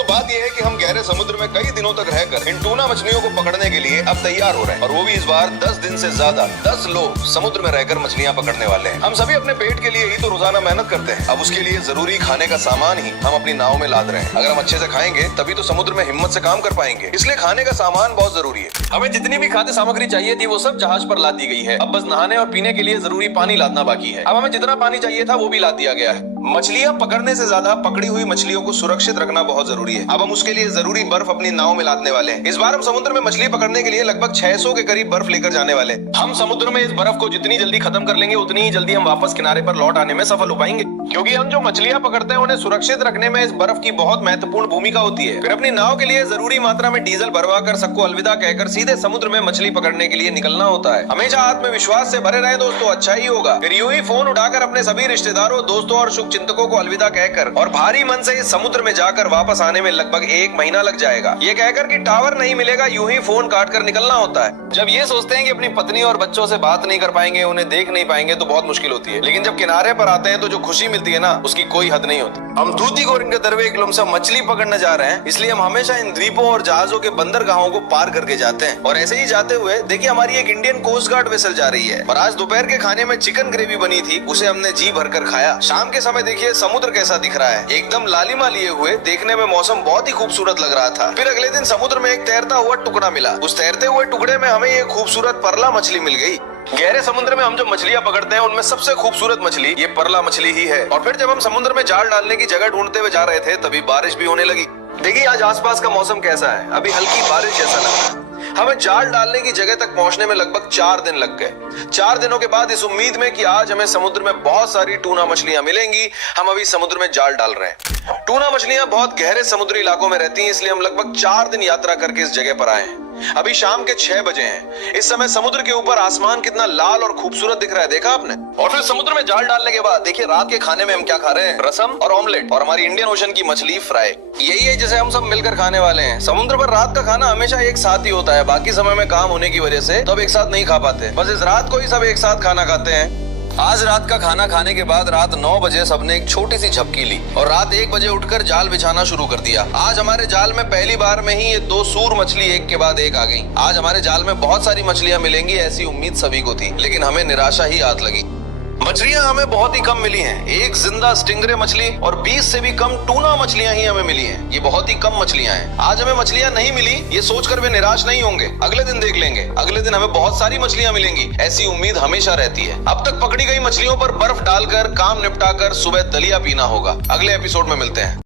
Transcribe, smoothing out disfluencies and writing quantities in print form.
दोस्तों बात यह है कि हम गहरे समुद्र में कई दिनों तक रहकर इन टूना मछलियों को पकड़ने के लिए अब तैयार हो रहे हैं, और वो भी इस बार 10 दिन से ज्यादा। 10 लोग समुद्र में रहकर मछलियां पकड़ने वाले हैं। हम सभी अपने पेट के लिए ही तो रोजाना मेहनत करते हैं। अब उसके लिए जरूरी खाने का सामान ही हम अपनी नाव में लाद रहे हैं। अगर हम अच्छे से खाएंगे तभी तो समुद्र में हिम्मत से काम कर पाएंगे। इसलिए खाने का सामान बहुत जरूरी है। हमें जितनी भी खाद्य सामग्री चाहिए थी वो सब जहाज पर लाद दी गई है। अब बस नहाने और पीने के लिए जरूरी पानी लादना बाकी है। अब हमें जितना पानी चाहिए था वो भी लाद दिया गया है। मछलियां पकड़ने से ज्यादा पकड़ी हुई मछलियों को सुरक्षित रखना बहुत जरूरी है। अब हम उसके लिए जरूरी बर्फ अपनी नाव में लादने वाले हैं। इस बार हम समुद्र में मछली पकड़ने के लिए लगभग 600 के करीब बर्फ लेकर जाने वाले हैं। हम समुद्र में इस बर्फ को जितनी जल्दी खत्म कर लेंगे उतनी ही जल्दी हम वापस किनारे पर लौट आने में सफल हो पाएंगे, क्योंकि हम जो मछलियां पकड़ते हैं उन्हें सुरक्षित रखने में इस बर्फ की बहुत महत्वपूर्ण भूमिका होती है। फिर अपनी नाव के लिए जरूरी मात्रा में डीजल भरवा कर सबको अलविदा कहकर सीधे समुद्र में मछली पकड़ने के लिए निकलना होता है। हमेशा आत्मविश्वास से भरे रहे दोस्तों, अच्छा ही होगा। फिर यूं ही फोन उठाकर अपने सभी रिश्तेदारों, दोस्तों और शुभ चिंतकों को अलविदा कहकर और भारी मन से इस समुद्र में जाकर वापस आने में लगभग 1 महीना लग जाएगा। ये कहकर कि टावर नहीं मिलेगा, यूं ही फोन काट कर निकलना होता है। जब ये सोचते हैं कि अपनी पत्नी और बच्चों से बात नहीं कर पाएंगे, उन्हें देख नहीं पाएंगे तो बहुत मुश्किल होती है। लेकिन जब किनारे पर आते हैं तो जो खुशी मिलती है ना, उसकी कोई हद नहीं होती। हम तूतीकोरिन के दरवे एक लुमसा मछली पकड़ने जा रहे हैं, इसलिए हम हमेशा इन द्वीपों और जहाजों के बंदरगाहों को पार करके जाते हैं। और ऐसे ही जाते हुए देखिए हमारी एक इंडियन कोस्ट गार्ड वेसल जा रही है। और आज दोपहर के खाने में चिकन ग्रेवी बनी थी, उसे हमने जी भरकर खाया। शाम के समय देखिए समुद्र कैसा दिख रहा है, एकदम लालिमा लिए हुए। देखने में मौसम बहुत ही खूबसूरत लग रहा था। फिर अगले दिन समुद्र में एक तैरता हुआ टुकड़ा मिला। उस तैरते हुए टुकड़े में हमें एक खूबसूरत परला मछली मिल गई। गहरे समुद्र में हम जो मछलियां पकड़ते हैं उनमें सबसे खूबसूरत मछली ये परला मछली ही है। और फिर जब हम समुद्र में जाल डालने की जगह ढूंढते हुए जा रहे थे तभी बारिश भी होने लगी। देखिए आज आसपास का मौसम कैसा है, अभी हल्की बारिश जैसा लग रहा है। हमें जाल डालने की जगह तक पहुंचने में लगभग 4 दिन लग गए। 4 दिनों के बाद इस उम्मीद में कि आज हमें समुद्र में बहुत सारी टूना मछलियां मिलेंगी, हम अभी समुद्र में जाल डाल रहे हैं। टूना मछलियां बहुत गहरे समुद्री इलाकों में रहती हैं, इसलिए हम लगभग 4 दिन यात्रा करके इस जगह पर आए हैं। अभी शाम के 6 बजे हैं। इस समय समुद्र के ऊपर आसमान कितना लाल और खूबसूरत दिख रहा है, देखा आपने? और फिर समुद्र में जाल डालने के बाद देखिए रात के खाने में हम क्या खा रहे हैं, रसम और ऑमलेट और हमारी इंडियन ओशन की मछली फ्राई। यही है जिसे हम सब मिलकर खाने वाले हैं। समुद्र पर रात का खाना हमेशा एक साथ ही होता है, बाकी समय में काम होने की वजह से तो अब एक साथ नहीं खा पाते। बस इस रात को ही सब एक साथ खाना खाते हैं। आज रात का खाना खाने के बाद रात 9 बजे सबने एक छोटी सी झपकी ली और रात 1 बजे उठकर जाल बिछाना शुरू कर दिया। आज हमारे जाल में पहली बार में ही ये 2 सूर मछली एक के बाद एक आ गई। आज हमारे जाल में बहुत सारी मछलियां मिलेंगी ऐसी उम्मीद सभी को थी, लेकिन हमें निराशा ही हाथ लगी। मछलियां हमें बहुत ही कम मिली हैं। एक जिंदा स्टिंगरे मछली और 20 से भी कम टूना मछलियां ही हमें मिली हैं। ये बहुत ही कम मछलियां हैं। आज हमें मछलियां नहीं मिली ये सोचकर वे निराश नहीं होंगे, अगले दिन देख लेंगे। अगले दिन हमें बहुत सारी मछलियां मिलेंगी ऐसी उम्मीद हमेशा रहती है। अब तक पकड़ी गई मछलियों पर बर्फ डालकर काम निपटाकर सुबह दलिया पीना होगा। अगले एपिसोड में मिलते हैं।